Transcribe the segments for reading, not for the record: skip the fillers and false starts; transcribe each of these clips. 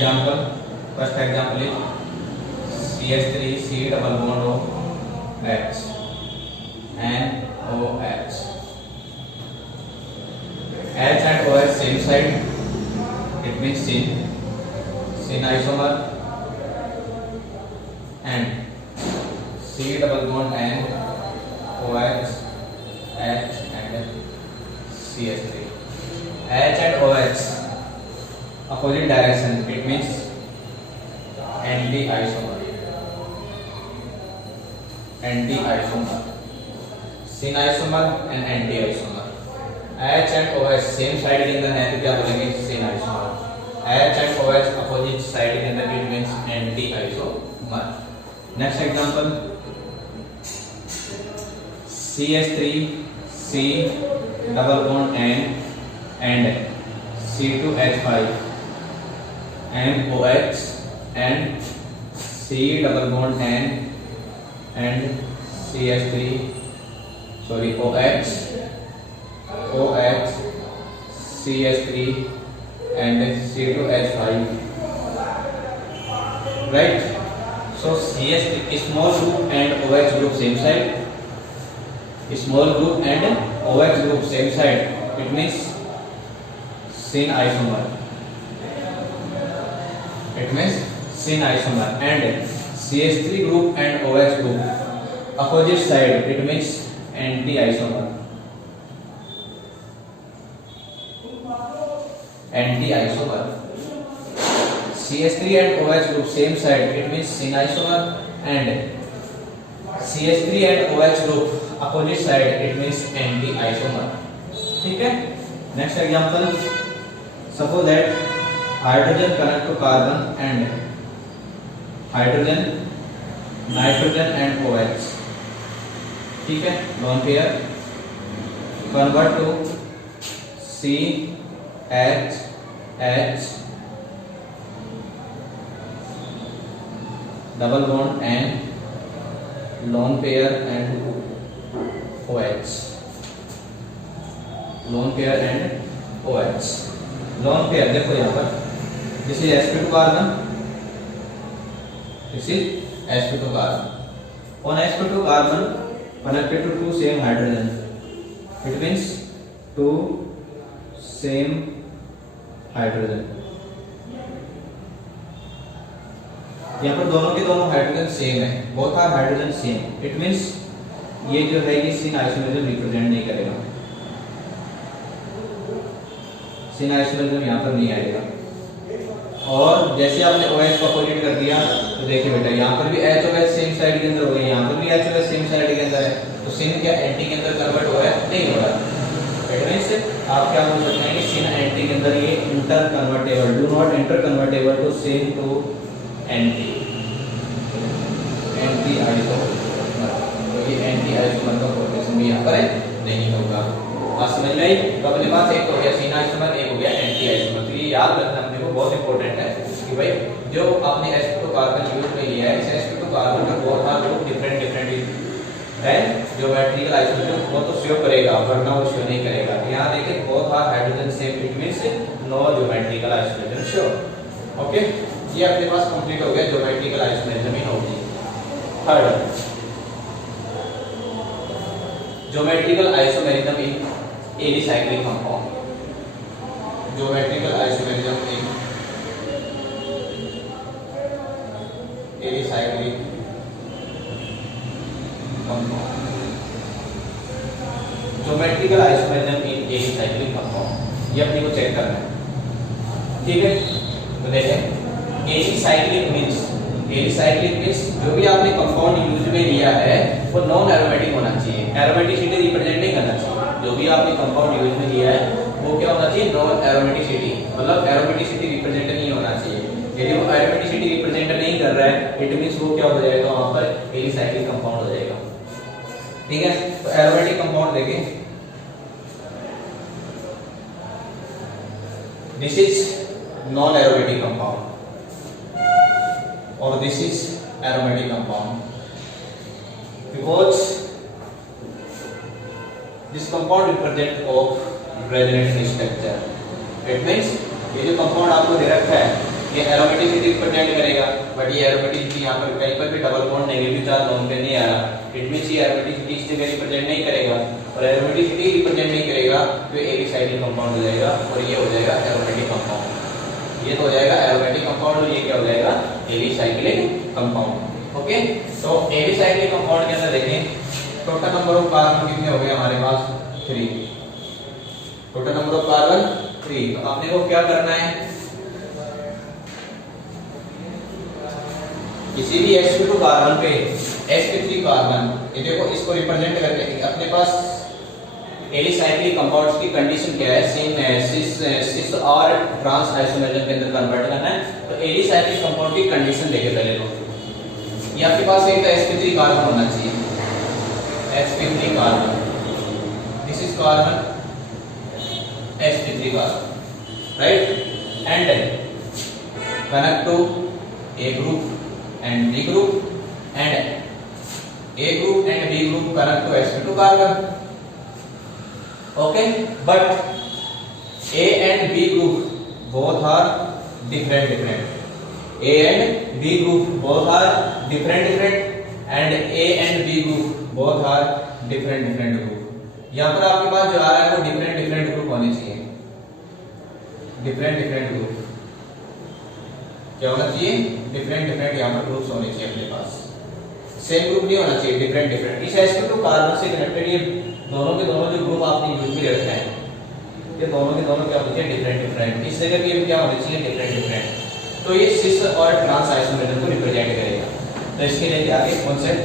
example, first example is CH3C double bond OH, NOH. H and OH same side, it means syn isomer, and C double bond N, OH, H and CH3. H and OH opposite direction, it means anti isomer. Syn isomer and anti isomer. H and OH same side के अंदर है तो क्या बोलेंगे syn isomer. H and OH opposite side के अंदर it means anti isomer. Next example, CH3C double bond N and C2H5 NOH and C double bond N and OH, CH3 and C2H5, right? So CH3 small group and OH group same side, small group and OH group same side, it means syn isomer. And CH3 group and OH group opposite side, it means anti isomer. CH3 and OH group same side, it means syn isomer, and CH3 and OH group opposite side, it means anti isomer. ठीक है. Next example, suppose that hydrogen connect to carbon and hydrogen, nitrogen and OH. ठीक है, lone pair convert to CH double bond N, lone pair and OH. Lone pair देखो यहाँ पर, this is sp2 carbon, this is sp2 carbon. On sp2 carbon connected to two same hydrogen, it means two same hydrogen. यहाँ पर दोनों के दोनों hydrogen same है, both are hydrogen same, it means ये जो है ये syn isomerism रिप्रेजेंट नहीं करेगा, syn isomerism यहाँ पर नहीं आएगा. और जैसे आपने OH को अपोजिट कर दिया तो देखिए बेटा यहाँ पर भी HOH सेम साइड के अंदर हो गया, यहाँ पर भी HOH सेम साइड के अंदर है, तो syn क्या एंटी के अंदर कन्वर्ट हो रहा है, नहीं हो रहा. आप क्या बोल सकते हैं कि syn एंटी के अंदर ये inter convertible, do not inter convertible to syn to anti isomer, तो ये एंटी आइसोमर का फॉर्मेशन भी यहाँ पर नहीं होगा. आप समझ में आई. तो अपने पास एक हो गया syn आइसोमर, एक हो गया एंटी आइसोमर. तो ये याद रखना अपने को बहुत इंपॉर्टेंट है कि भाई जो आपने sp2 कार्बन यूज में लिया है, इस sp2 कार्बन का बहुत सारा ग्रुप डिफरेंट है, जो बैटरीकल आइसोमर वो तो शो करेगा वरना वो शो नहीं करेगा. यहाँ देखिए बहुत सारा hydrogen same, it means no geometrical isomer show. Okay, ये अपने पास कंप्लीट हो गया geometrical isomerism in object. Third, geometrical isomerism in alicyclic compound. Geometrical isomerism in alicyclic compound. Geometrical isomerism in alicyclic compound, ये अपने को चेक करना है. ठीक है, तो देखें एलिसाइक्लिक मींस जो भी आपने कंपाउंड यूज में लिया है वो नॉन एरोमेटिक होना चाहिए, एरोमेटिसिटी रिप्रेजेंट नहीं करना चाहिए. जो भी आपने कंपाउंड यूज में लिया है वो क्या होना चाहिए, नॉन एरोमेटिसिटी, मतलब एरोमेटिसिटी रिप्रेजेंट नहीं होना चाहिए. यदि वो एरोमेटिसिटी रिप्रेजेंट नहीं कर रहा है इट मींस वो क्या हो जाएगा, वहां पर एलिसाइक्लिक कंपाउंड हो जाएगा. ठीक है, तो एरोमेटिक कंपाउंड देखें, this is non aromatic compound और this is aromatic compound. Because this compound represent of resonance structure, it means ये जो कंपाउंड आपको दे रखा है ये एरोमेटिसिटी रिप्रेजेंट करेगा, बट ये एरोमेटिसिटी यहाँ पर कहीं पर भी double bond negative charge lone पे नहीं आ रहा, इट मींस ये एरोमेटिसिटी इस जगह रिप्रेजेंट नहीं करेगा, और एरोमेटिसिटी रिप्रेजेंट नहीं करेगा तो एलिसाइक्लिक कंपाउंड हो जाएगा, और ये हो जाएगा एरोमेटिक कंपाउंड। ये तो हो जाएगा एरोमेटिक कंपाउंड, और ये क्या हो जाएगा एलिसाइक्लिक कंपाउंड। ओके, तो एलिसाइक्लिक कंपाउंड के अंदर देखें टोटल नंबर ऑफ कार्बन कितने हो गए हमारे पास 3, टोटल नंबर ऑफ कार्बन 3। तो आपने को क्या करना है, किसी भी sp2 कार्बन पे sp3 कार्बन, ये देखो इसको रिप्रेजेंट करके अपने पास एलिसाइक्लिक कंपाउंड्स की कंडीशन क्या है, सिस और ट्रांस आइसोमरेजन के अंदर कन्वर्ट करना है। तो एलिसाइक्लिक कंपाउंड की कंडीशन देखे पहले लो, ये आपके पास एक sp3 कार्बन होना चाहिए, sp3 carbon, this is carbon sp3 carbon, right, and connect to a group and B group, and A group and B group connect to sp2 carbon. Okay, but A and B group both are different. A and B group both are different, and A and B group both are different group. यहाँ पर आपके पास जो आ रहा है वो different group होने चाहिए, different group क्या होना चाहिए, डिफरेंट यहाँ पर ग्रुप्स होने चाहिए अपने पास, सेम ग्रुप नहीं होना चाहिए, डिफरेंट। इस sp2 कार्बन से कनेक्टेड ये दोनों के दोनों जो ग्रुप आपने यूज में रखा है, ये दोनों के दोनों क्या होने चाहिए, डिफरेंट। इस जगह पे क्या होने चाहिए, डिफरेंट। तो ये सिस और ट्रांस आइसोमरेजन को रिप्रेजेंट करेगा। तो इसके लिए क्या है कांसेप्ट,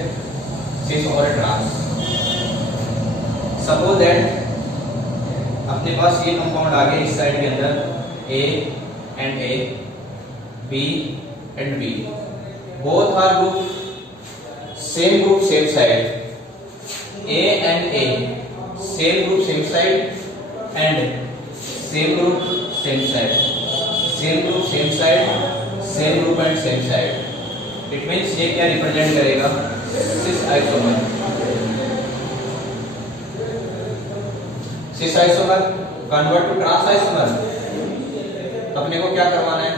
सिस और ट्रांस। सपोज दैट अपने पास ये कंपाउंड आ गया इस साइड के अंदर, A and A, B and B, both are group, same group same side, A and A, same group same side, and same group same side, same group same side, same group and same side. It means ये क्या represent करेगा, cis isomer. Cis isomer convert to trans isomer, अपने को क्या करवाना है,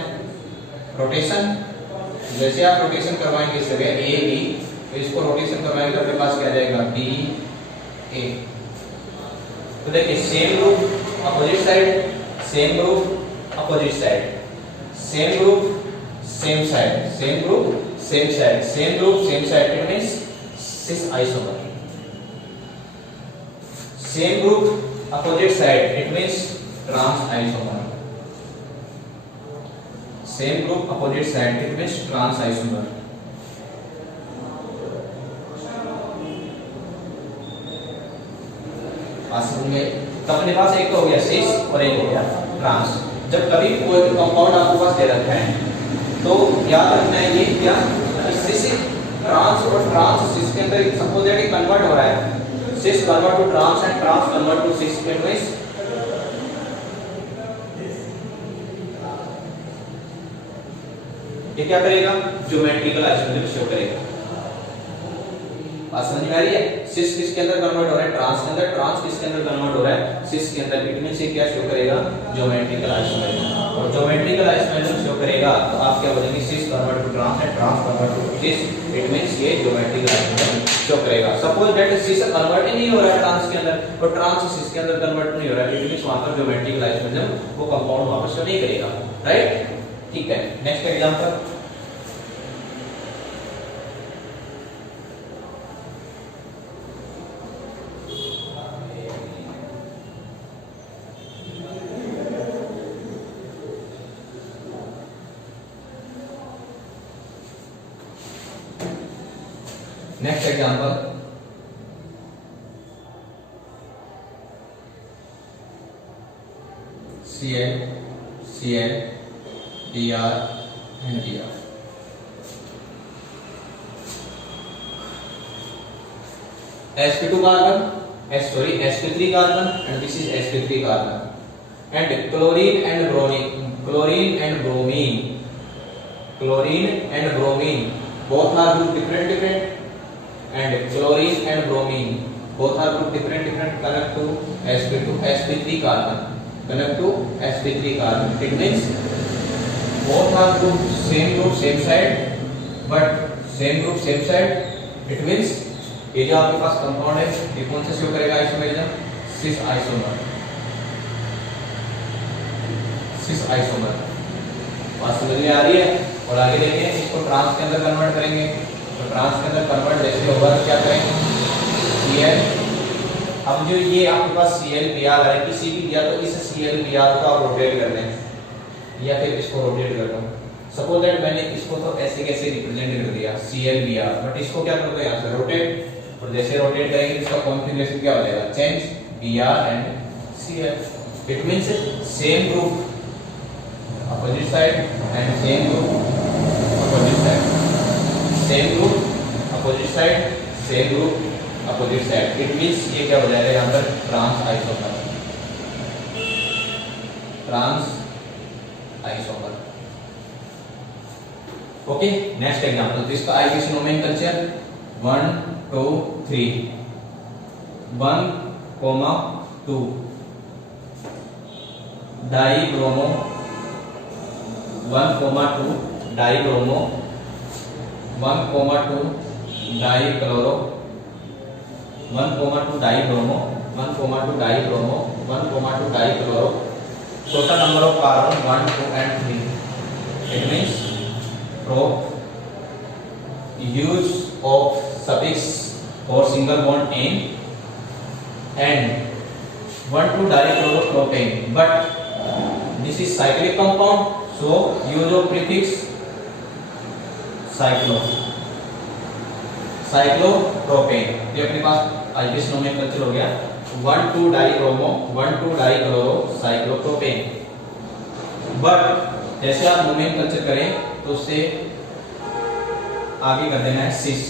rotation. जैसे आप रोटेशन करवाएंगे इस जगह ए बी, तो इसको रोटेशन करवाएंगे तो अपने पास क्या जाएगा बी ए। तो देखिए same group opposite side, same group opposite side, same group same side, same group same side, same group same side, it means cis isomer. Same group opposite side, it means trans isomer. Same group opposite side, it means trans isomer. में तो अपने पास एक तो हो गया सिस और एक हो गया ट्रांस। जब कभी कोई कंपाउंड आपके पास दे रखा है तो याद रखना है ये क्या, सिस ट्रांस और ट्रांस सिस के अंदर सपोज दैट ये कन्वर्ट हो रहा है, cis convert to trans and trans convert to cis, it means ये क्या करेगा, ज्योमेट्रिकल आइसोमर शो करेगा। बात समझ में आ रही है, सिस किसके अंदर कन्वर्ट हो रहा है, ट्रांस के अंदर, ट्रांस किसके अंदर कन्वर्ट हो रहा है, सिस के अंदर, इट मींस ये क्या शो करेगा, ज्योमेट्रिकल आइसोमर। और ज्योमेट्रिकल आइसोमर शो करेगा तो आप क्या बोलेंगे, cis convert to trans and trans convert to cis, it means ये ज्योमेट्रिकल आइसोमर शो करेगा। सपोज दैट सिस कन्वर्ट ही नहीं हो रहा है ट्रांस के अंदर और ट्रांस सिस के अंदर कन्वर्ट नहीं हो रहा है, इट मींस वहां पर ज्योमेट्रिकल आइसोमर वो कंपाउंड वापस शो नहीं करेगा, राइट। ठीक है, next example, next example, Cl, Cl, Br and Br. sp2 carbon, sp3 carbon, and this is sp3 carbon, and chlorine and bromine, chlorine and bromine, chlorine and bromine, both are group different, and chlorine and bromine both are group different, connect to sp3 carbon, connect to sp3 carbon, it means both are group same side but same group same side it means ये जो आपके पास compound है ये कौन सा show करेगा isomerism cis isomer बात समझ में आ रही है। और आगे देखिए इसको ट्रांस के अंदर कन्वर्ट करेंगे तो ट्रांस के अंदर कन्वर्ट जैसे होगा तो क्या करेंगे Cl। अब जो ये आपके पास ClBr है किसी भी दिया तो इस ClBr को आप रोटेट कर लें या फिर इसको रोटेट कर लो। सपोज दैट मैंने इसको तो ऐसे कैसे रिप्रेजेंट कर दिया ClBr बट इसको क्या कर दो यहाँ से रोटेट और जैसे रोटेट करेंगे इसका कॉन्फ़िगरेशन क्या हो जाएगा change Br and Cl। It means same group opposite side and same group opposite side, same group opposite side, same group opposite side। it means ये क्या हो जाएगा यहाँ पर trans isomer. Okay next example तो इसका IGC nomenclature 1 2 3 1,2 dibromo 1,2 dibromo 1,2 dichloro 1,2 dibromo 1,2 dibromo 1,2 dichloro total number of carbon 1 2 and 3 it means pro use of suffix or single bond in and 1,2 dichlorotropane but this is cyclic compound so use of prefix cyclopropane। ये अपने पास IGC nomenclature हो गया 1,2 dibromo 1,2 dichloro cyclopropane. But जैसे आप nomenclature करें तो उससे आगे कर देना है cis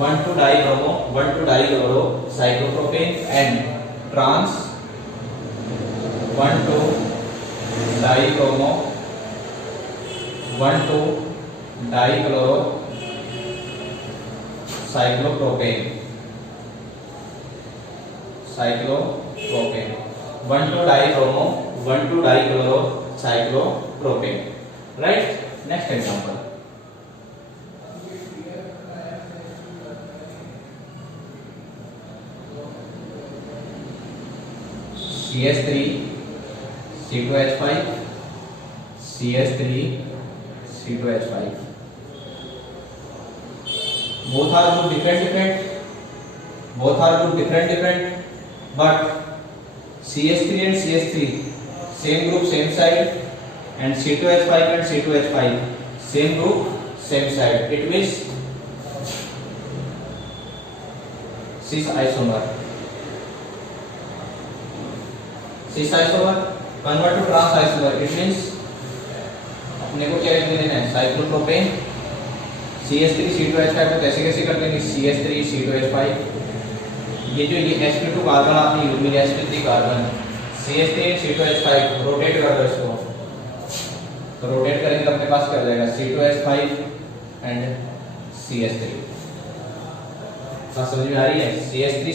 1,2 dibromo 1,2 dichloro cyclopropane and trans 1,2 dibromo 1,2 dichloro cyclopropane 1,2 dibromo 1,2 dichloro cyclopropane. Right next example CH3 C2H5 CH3 C2H5 both are group different but CH3 and CH3 same group same side and C2H5 and C2H5 same group same side it means cis isomer convert to trans isomer it means अपने को क्या लिख देना है cyclopropane CH3 C2H5 तो कैसे कर देंगे CH3 C2H5 ये जो ये sp2 कार्बन आपने यूज में लिया sp3 carbon CH3 C2H5 rotate कर दो इसको तो रोटेट करेंगे तो अपने पास क्या हो जाएगा C2H5 एंड CH3। बात समझ में आ रही है CH3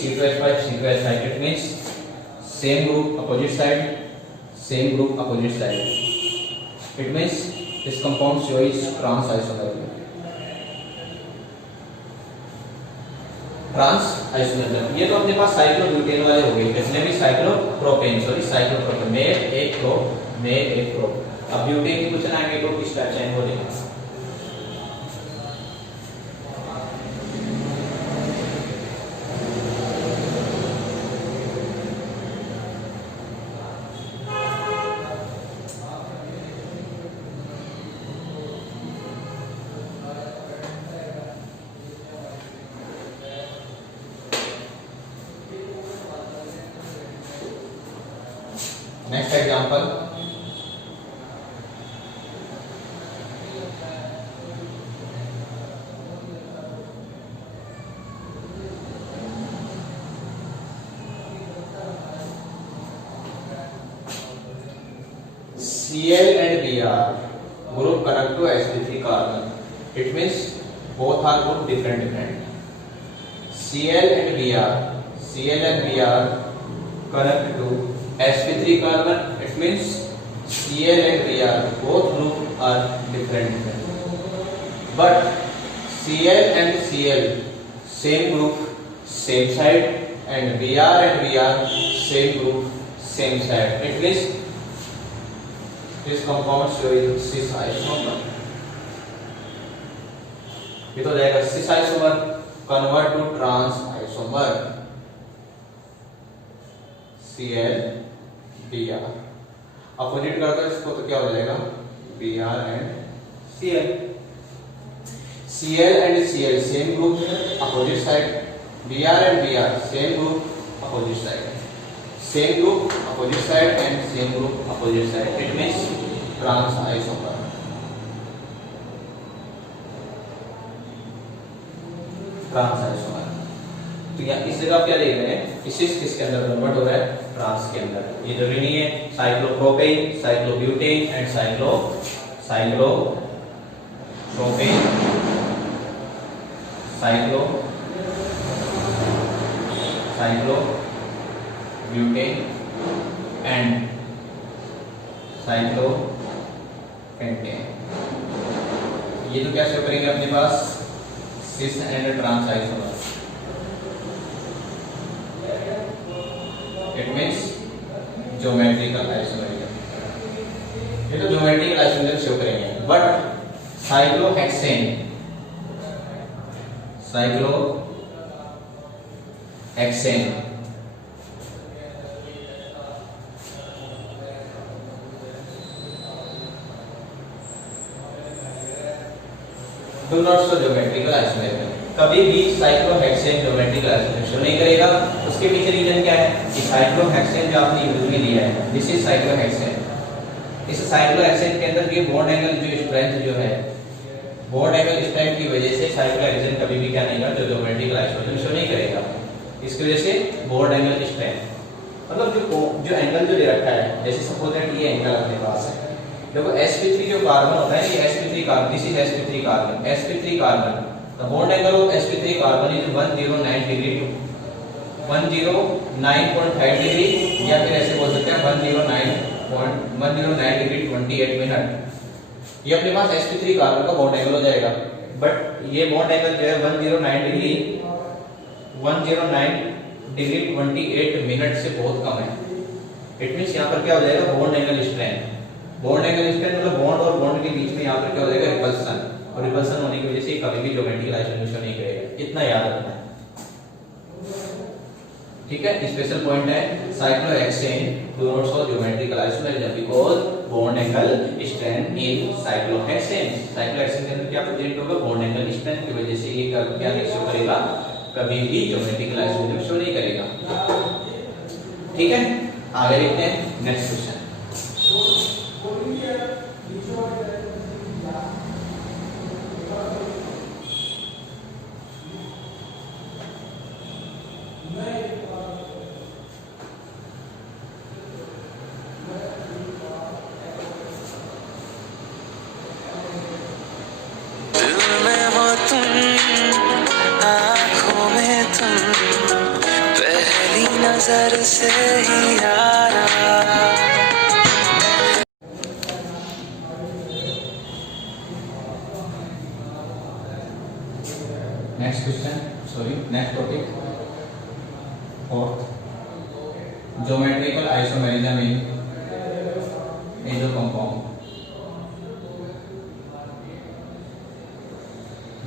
C2H5 C2H5 it means same group opposite side it means this compound shows trans isomer ये तो अपने पास साइक्लोब्यूटेन वाले हो गए इसमें भी साइक्लोप्रोपेन मेल एक प्रो अब ब्यूटेन की क्वेश्चन आएंगे तो किस टाइप चेंज हो जाएगा next example Cl and Br group connect to sp3 carbon it means both are group different Cl and Br connect to sp3 carbon it means Cl and Br both group are different, but Cl and Cl same group same side, and Br and Br same group same side. It means this compound showing cis isomer. ये तो जाएगा cis isomer convert to trans isomer Cl Br. Opposite करते हैं इसको तो क्या हो जाएगा Br and Cl. Cl and Cl same group opposite side, Br and Br same group opposite side, same group opposite side and same group opposite side. It means trans isomer. Trans isomer. तो यहाँ इस जगह क्या देख रहे हैं, इसी किसके अंदर कन्वर्ट हो रहा है, ट्रांस के अंदर. ये जरूरी नहीं है. Cyclopropane, cyclobutane and cyclopropane, cyclobutane and cyclopentane. ये तो क्या शो करेंगे अपने पास cis and trans isomer. It means geometrical isomerism. ये तो geometrical isomerism शो करेंगे. But cyclohexane do not show geometrical isomerism. कभी भी साइक्लोहेक्सेन geometrical isomerism शो नहीं करेगा. उसके पीछे रीजन क्या है कि साइक्लोहेक्सेन जो आपने यूज में लिया है, दिस इज साइक्लोहेक्सेन. इस साइक्लोहेक्सेन के अंदर ये बॉन्ड एंगल जो स्ट्रेंथ जो है, बॉन्ड एंगल स्ट्रेंथ की वजह से साइक्लोहेक्सेन कभी भी क्या नहीं करता, जो geometrical isomerism शो नहीं करेगा. इसकी वजह से बॉन्ड एंगल स्ट्रेंथ, मतलब जो एंगल जो दे रखा है, जैसे सपोज दैट ये एंगल अपने पास है. देखो sp3 जो कार्बन होता है, ये sp3 carbon, this is sp3 carbon, sp3 carbon. The bond angle of sp3 carbon is 109 degree to 109.5 degree, या फिर ऐसे बोल सकते हैं 109 डिग्री 28 मिनट. ये अपने पास sp3 कार्बन का बॉन्ड एंगल हो जाएगा. बट ये बॉन्ड एंगल जो है 109 डिग्री 28 मिनट से बहुत कम है. इट मींस यहाँ पर क्या हो जाएगा, bond angle strength. Bond angle strength मतलब बॉन्ड और बॉन्ड के बीच में यहाँ पर क्या हो जाएगा, रिपल्सन. और रिपल्सन होने की वजह से कभी भी ज्योमेट्रिकल आइसोमेरिज्म नहीं करेगा. इतना याद रखना है, ठीक है. स्पेशल पॉइंट है cyclohexane do not show geometrical isomerism because bond angle strength in cyclohexane. Cyclohexane के अंदर क्या प्रेजेंट होगा, बॉन्ड एंगल स्ट्रेंथ की वजह से ये क्या नहीं शो करेगा, कभी भी ज्योमेट्रिकल आइसोमेरिज्म शो नहीं करेगा. ठीक है, आगे देखते हैं नेक्स्ट क्वेश्चन. नजर से ही यारा. Next question, sorry next topic, fourth, geometrical isomerism in azo compound.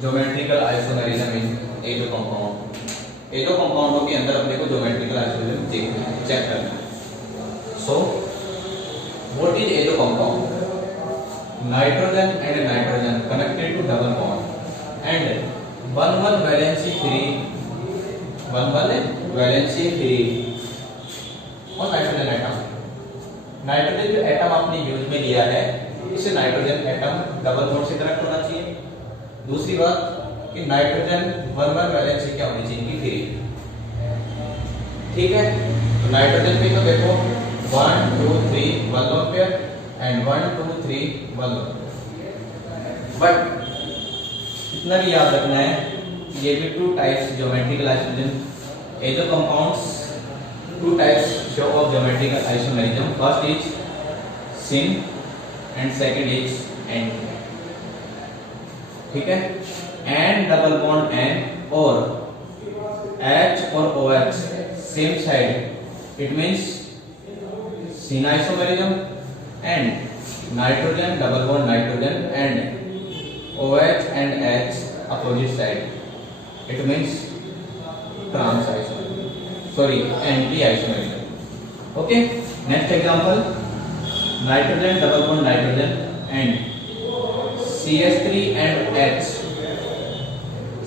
Geometrical isomerism in azo compound. Azo कंपाउंडों के अंदर अपने को ज्योमेट्रिकल आइसोमेरिज्म चेक करना है. So what is azo compound? Nitrogen and nitrogen connected to double bond and one valency free on nitrogen atom. Nitrogen जो atom आपने use में लिया है, इसे नाइट्रोजन एटम डबल बॉन्ड से कनेक्ट होना चाहिए. दूसरी बात कि नाइट्रोजन 1 वैलेंसी क्या होनी चाहिए, इनकी फ्री. ठीक है, तो नाइट्रोजन पे तो देखो 1 2 3 1 lone pair and 1 2 3 1 lone. But इतना भी याद रखना है, ये भी two types geometrical isomerism. Azo compounds two types show of geometrical isomerism. First is syn and second is anti, ठीक है। एन डबल बॉन्ड एन और H और OH same side, it means syn isomerism, and nitrogen double bond nitrogen and OH and H opposite side, it means trans isomerism, sorry anti isomerism. Okay, next example, nitrogen double bond nitrogen and CH3 and H,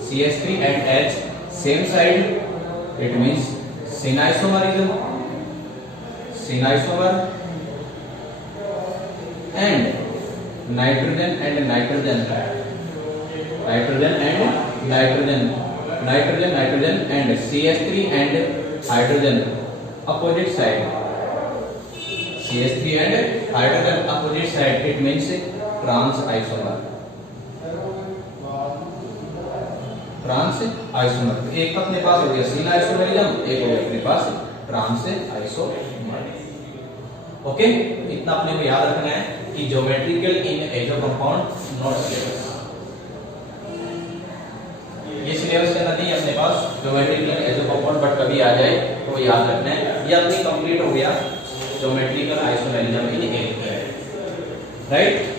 CH3 and H same side, it means syn isomerism, syn isomer, and nitrogen and nitrogen, nitrogen and nitrogen, nitrogen nitrogen and CH3 and hydrogen opposite side, CH3 and hydrogen opposite side, it means trans isomer, trans isomer. एक अपने पास हो गया सिन isomerism, एक हो गया अपने पास trans isomer. Okay, इतना अपने को याद रखना है कि geometrical in azo compound not syllabus, ये सिलेबस का नहीं है अपने पास geometrical in azo compound, but कभी आ जाए तो याद रखना है। ये अपनी कंप्लीट हो गया geometrical isomerism in azo, right.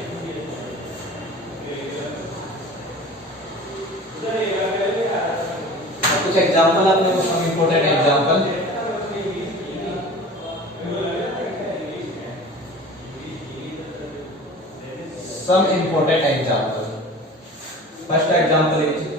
कुछ एग्जांपल आपने को, some important example, some important example. First example is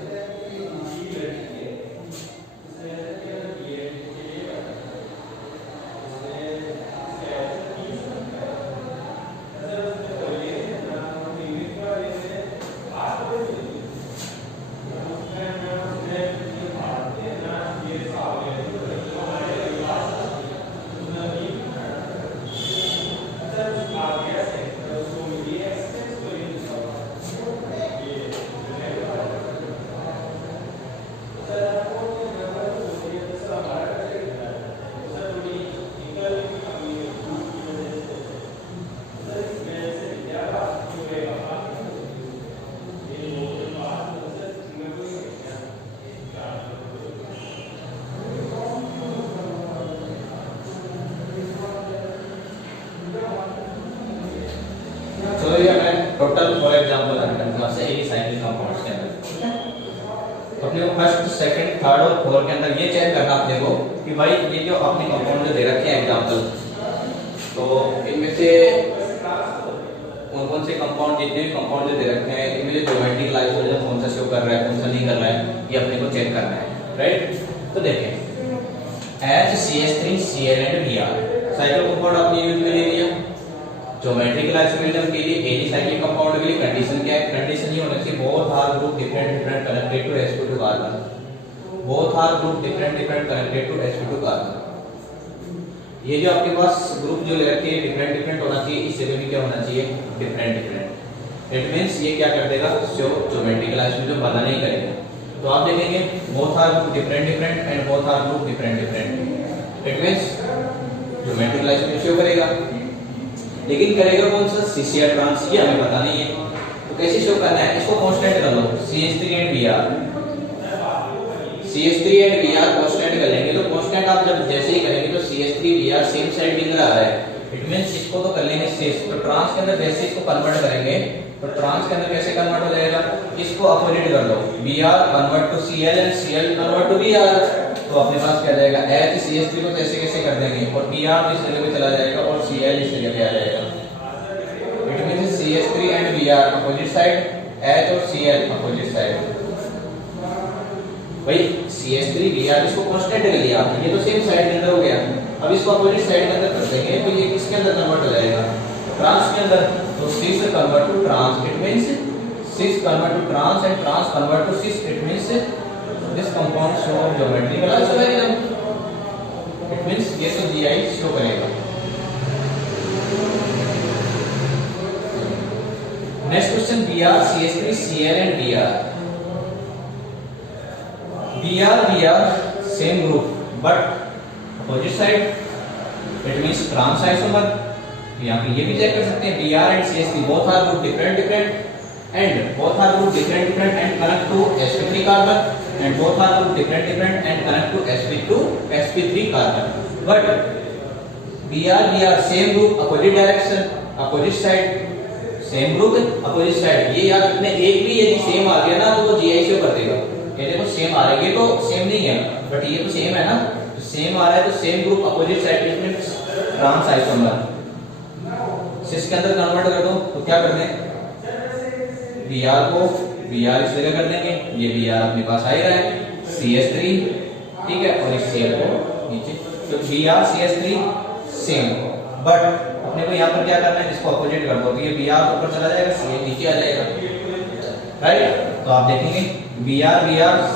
total for example class से एक साइक्लिक कंपाउंड्स के अंदर अपने को फर्स्ट सेकंड थर्ड और फोर्थ के अंदर ये चेक करना अपने को कि भाई ये जो अपने कंपाउंड जो दे रखे हैं एग्जांपल, तो इनमें से कौन से कंपाउंड, जितने भी कंपाउंड जो दे रखे हैं इनमें जो ज्योमेट्रिकल आइसोमेरिज्म कौन सा शो कर रहा है कौन सा नहीं कर रहा है, ये अपने को चेक करना है, राइट। तो देखें HCH3 Cl and Br cyclic compound आपने यूज में ले लिया। ज्योमेट्रिकल आइसोमेरिज्म के लिए एनी साइक्लिक कंपाउंड के लिए कंडीशन क्या है? कंडीशन ये होना चाहिए both R group different connected to sp2 carbon, both R group different connected to sp2 carbon. ये जो आपके पास ग्रुप जो ले रखे हैं डिफरेंट होना चाहिए, इससे भी क्या होना चाहिए? डिफरेंट। इट मींस ये क्या कर देगा? जो ज्योमेट्रिकल आइसोमेरिज्म बना नहीं करेगा। तो आप देखेंगे both R group different and both R group different. It means geometrical isomerism show करेगा, लेकिन करेगा कौन सा? CCl ट्रांस, ये हमें पता नहीं है। तो कैसे शो करना है? इसको कांस्टेंट कर लो, CH3 and Br, CH3 and Br constant कर लेंगे। तो कांस्टेंट आप जब जैसे ही करेंगे तो CH3 Br सेम साइड की तरह आ रहा है, इट मींस इसको तो कर लेंगे सिस। तो ट्रांस के अंदर जैसे इसको कन्वर्ट करेंगे तो ट्रांस के अंदर कैसे कन्वर्ट हो जाएगा? इसको अपोजिट कर लो, Br convert to Cl and Cl convert to Br। तो अपने पास क्या जाएगा? HCH3 को कैसे कर देंगे और Br इस जगह पे चला जाएगा और Cl इस जगह पे आ जाएगा। It means CH3 and Br opposite side, H और Cl अपोजिट साइड। भाई CH3 Br इसको कांस्टेंट कर लिया आपने, ये तो सेम साइड के अंदर हो गया। अब इसको अपोजिट साइड के अंदर कर देंगे तो ये किसके अंदर कन्वर्ट हो जाएगा? ट्रांस के अंदर। तो cis convert to trans, it means cis convert to trans and trans convert to cis, it means this compound show geometrical isomerism. It means ये तो GI शो करेगा। Next question, Br CH3 Cl and Br, Br same group but opposite side, it means trans isomer. यहाँ पे ये भी check कर सकते हैं Br and CH3 both are group different and both are group different and connect to sp3 carbon and both are group different and connect to sp3 carbon, but Br same group opposite direction opposite side, same group opposite side. ये याद रखना, एक भी यदि same आ गया ना तो वो जीआईसीओ कर देगा। ये देखो सेम आ रहा है, ये तो सेम नहीं है बट ये तो सेम है ना, तो सेम आ रहा है तो same group opposite side means trans isomer. Cis के अंदर कन्वर्ट कर दो तो क्या कर दें, Br को Br इस जगह कर देंगे, ये Br अपने पास आ ही रहा है CH3, ठीक है, और इस सेम को नीचे, तो Br CH3 सेम, बट अपने को यहाँ पर क्या करना है, इसको अपोजिट कर दो तो ये Br ऊपर चला जाएगा, CH नीचे आ जाएगा, राइट। तो आप देखेंगे Br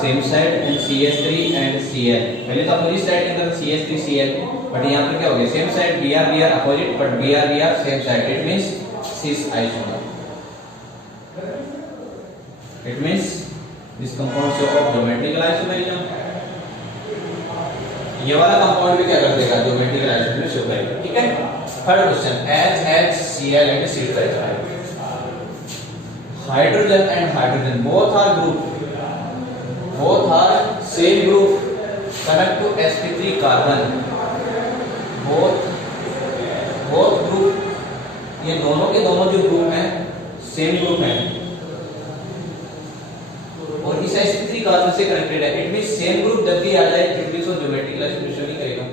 same side and CH3 and Cl, पहले तो अपोजिट साइड के अंदर CH3 Cl, बट यहाँ पर क्या हो गया, same side Br opposite but Br same side, it means cis isomer, it means this compound show of geometrical isomerism. ये वाला कंपाउंड भी क्या कर देगा, ज्योमेट्रिकल आइसोमेरिज्म शो करेगा, ठीक है। Third question, HCl and C2H5, hydrogen and hydrogen both are same group connect to sp3 carbon, both group, ये दोनों के दोनों जो ग्रुप हैं सेम ग्रुप हैं और इस sp3 कार्बन से कनेक्टेड है, इट मींस सेम ग्रुप जब भी आ जाए इट मींस वो ज्योमेट्रिकल आइसोमेरिज्म ही करेगा।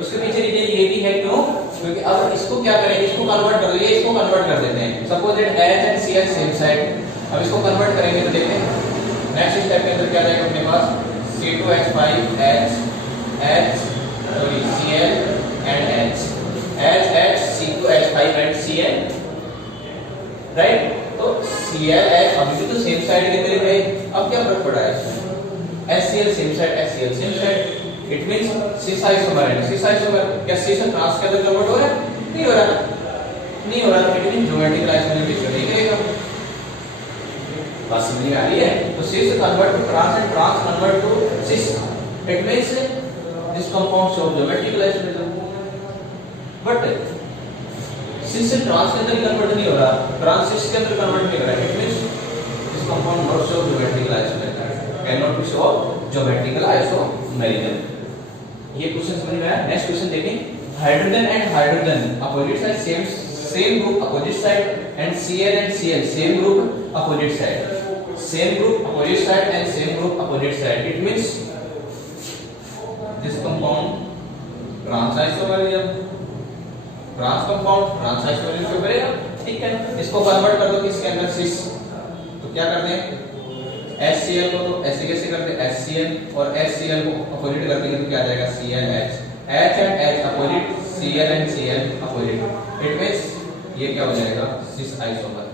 उसके पीछे रीजन ये भी है क्यों, क्योंकि अब इसको क्या करें, इसको कन्वर्ट कर दो, ये इसको कन्वर्ट कर देते हैं, suppose that H and Cl same side, अब इसको कन्वर्ट करेंगे तो देखते हैं नेक्स्ट स्टेप के अंदर क्या जाएगा अपने पास, C2H5H Cl and H C2H5 and Cl, right. तो Cl अभी भी तो सेम साइड के अंदर है, अब क्या फर्क पड़ा है इसमें, HCl same side HCl same side, it means cis isomer है, सिस आइसोमर क्या सिस ट्रांस के अंदर कन्वर्ट हो रहा है, नहीं हो रहा, नहीं हो रहा, तो इट मींस ज्योमेट्रिकल आइसोमेरिज्म नहीं करेगा। बात समझ में आ रही है, तो cis convert to trans and trans convert to cis, it means this compound show geometrical isomerism, but cis से ट्रांस के अंदर कन्वर्ट नहीं हो रहा, ट्रांस सिस के अंदर कन्वर्ट नहीं हो रहा, it means this compound not show geometrical isomerism, can not be show geometrical isomerism. ये क्वेश्चन समझ में आया। नेक्स्ट क्वेश्चन देखें, hydrogen and hydrogen opposite side same group opposite side and Cl and Cl same group opposite side, same group opposite side and same group opposite side, it means this compound trans isomerism, trans compound trans isomerism show करेगा, ठीक है। इसको convert कर दो किसके अंदर, सिस, तो क्या कर दें, HCl को तो ऐसे कैसे करते हैं HCl और HCl को अपोजिट कर देंगे तो क्या आ जाएगा ClH, H and H opposite, Cl and Cl opposite, it means ये क्या हो जाएगा सिस आइसोमर,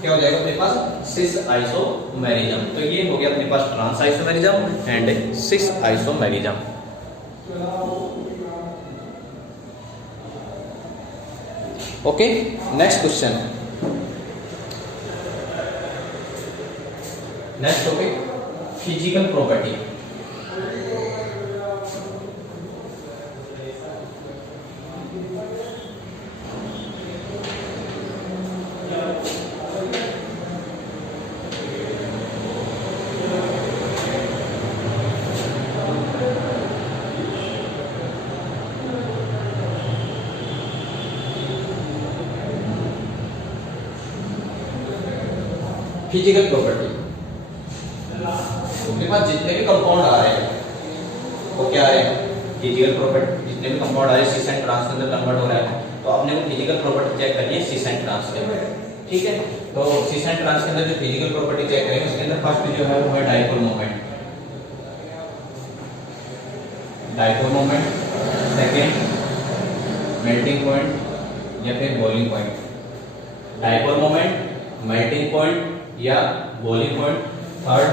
क्या हो जाएगा अपने पास सिस आइसोमेरिज्म। तो ये हो गया अपने पास trans isomerism and cis isomerism. Okay, next question, next topic physical property. Physical property, अपने पास जितने भी कंपाउंड आ रहे हैं वो क्या है, फिजिकल प्रॉपर्टी, जितने भी कंपाउंड आ रहे हैं सिस एंड ट्रांस के अंदर कन्वर्ट हो रहा है, तो अपने को फिजिकल प्रॉपर्टी चेक करनी है सिस एंड ट्रांस के अंदर, ठीक है। तो सिस एंड ट्रांस के अंदर जो फिजिकल प्रॉपर्टी चेक करेंगे उसके अंदर फर्स्ट जो है वो है dipole moment, dipole moment, second melting point या फिर boiling point, dipole moment, melting point या boiling point, third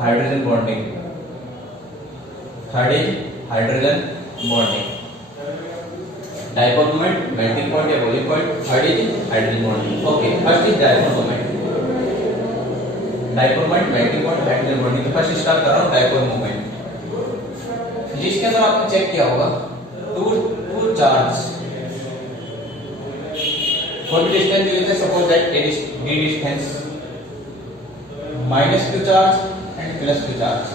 hydrogen bonding, third is hydrogen bonding, dipole moment, melting point या boiling point, third is hydrogen bonding. Okay, first is dipole moment, dipole moment, melting point, hydrogen bonding. First start कर रहा हूं dipole moment. जिसके अंदर आपने check किया होगा two charge for the distance you will suppose that it is d distance minus q charge and plus q charge।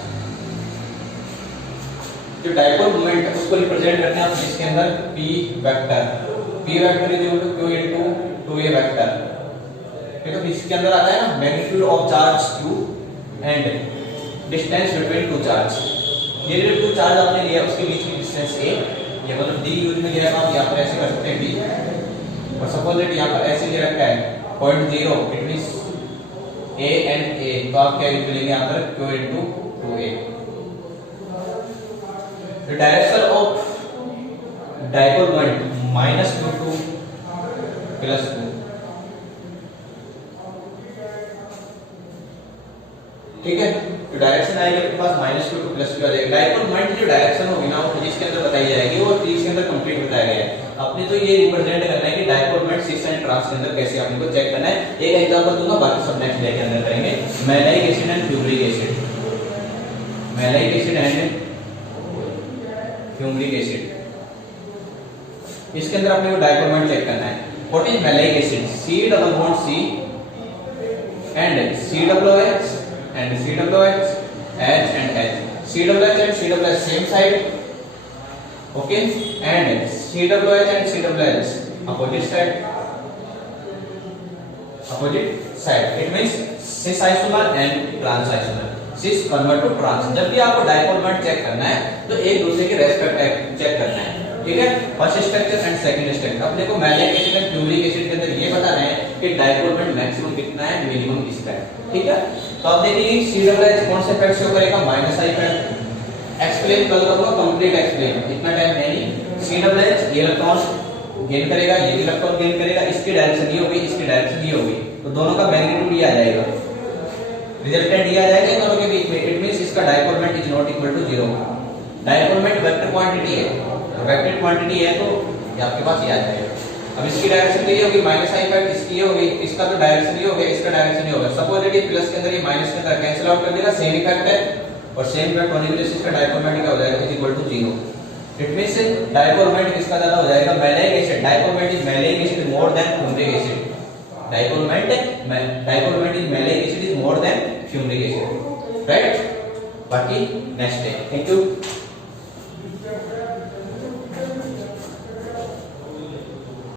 जो dipole moment है उसको रिप्रेजेंट करते हैं आप जिसके अंदर p vector is equal to q into 2a vector. ठीक है, तो इसके अंदर आता है ना magnitude of charge q and distance between two charge. ये जो टू चार्ज आपने लिया उसके बीच की डिस्टेंस a, ये मतलब d यूज में लिया आप यहां पर ऐसे कर सकते हैं d, और सपोज दैट यहां पर ऐसे ले रखा है 0.0, it means a and a, तो आप क्या यूज मिलेंगे यहां पर q into 2a। The direction of dipole moment -q to +q। ठीक है, तो डायरेक्शन आएगी आपके पास -q टू +q आ जाएगा। डाइपोल मोमेंट की जो डायरेक्शन होगी ना वो फिजिक्स के अंदर बताई जाएगी और फिजिक्स के अंदर कंप्लीट बताया गया है। आपने तो ये रिप्रेजेंट करना है कि dipole moment cis and trans के अंदर कैसे आपने को चेक करना है। एक एग्जांपल दूंगा, बाकी सब नेक्स्ट डे के अंदर करेंगे। Maleic acid and fumaric acid, maleic acid and fumaric acid, इसके अंदर आपने को डाइपोल मोमेंट चेक करना है। What is maleic acid? C double bond C and COOH and COOH, H and H, COOH and COOH same side, okay, and COOH and COOH opposite side, it means cis isomer and trans isomer, cis convert to trans। जब भी आपको dipole moment check करना है तो एक दूसरे के respect check करना है। ठीक है, first structure and second structure. अपने को मैलाइक एसिड एंड फ्यूमरिक एसिड के अंदर ये बताना है कि डाइपोल मोमेंट मैक्सिमम कितना है, मिनिमम किसका है। ठीक है, तो आप देखिए COOH कौन से इफेक्ट शो करेगा? Minus I effect. एक्सप्लेन कल करूंगा, कंप्लीट एक्सप्लेन, इतना टाइम है नहीं। COOH ये इलेक्ट्रॉन गेन करेगा, ये इलेक्ट्रॉन गेन करेगा, इसकी डायरेक्शन ये होगी, इसकी डायरेक्शन ये होगी, तो दोनों का मैग्नीट्यूड ये आ जाएगा, रिजल्टेंट ये आ जाएगा इन दोनों के बीच में। इट मींस इसका dipole moment is not equal to 0। Dipole moment vector quantity है, वेक्टर क्वांटिटी है तो ये आपके पास ये आ जाएगा। अब इसकी डायरेक्शन ये होगी माइनस आई इफेक्ट, इसकी ये होगी, इसका तो डायरेक्शन ये होगा, इसका डायरेक्शन ये होगा। सपोज दैट ये प्लस के अंदर ये माइनस के अंदर कैंसिल आउट कर देगा, सेम इफेक्ट है और सेम इफेक्ट होने की वजह से इसका डाइपोल मोमेंट क्या हो जाएगा? Is equal to 0। It means dipole moment किसका ज्यादा हो जाएगा? Maleic acid. Dipole moment is maleic acid more than fumaric acid. Dipole moment is maleic acid is more than fumaric acid, right? बाकी next day. Thank you.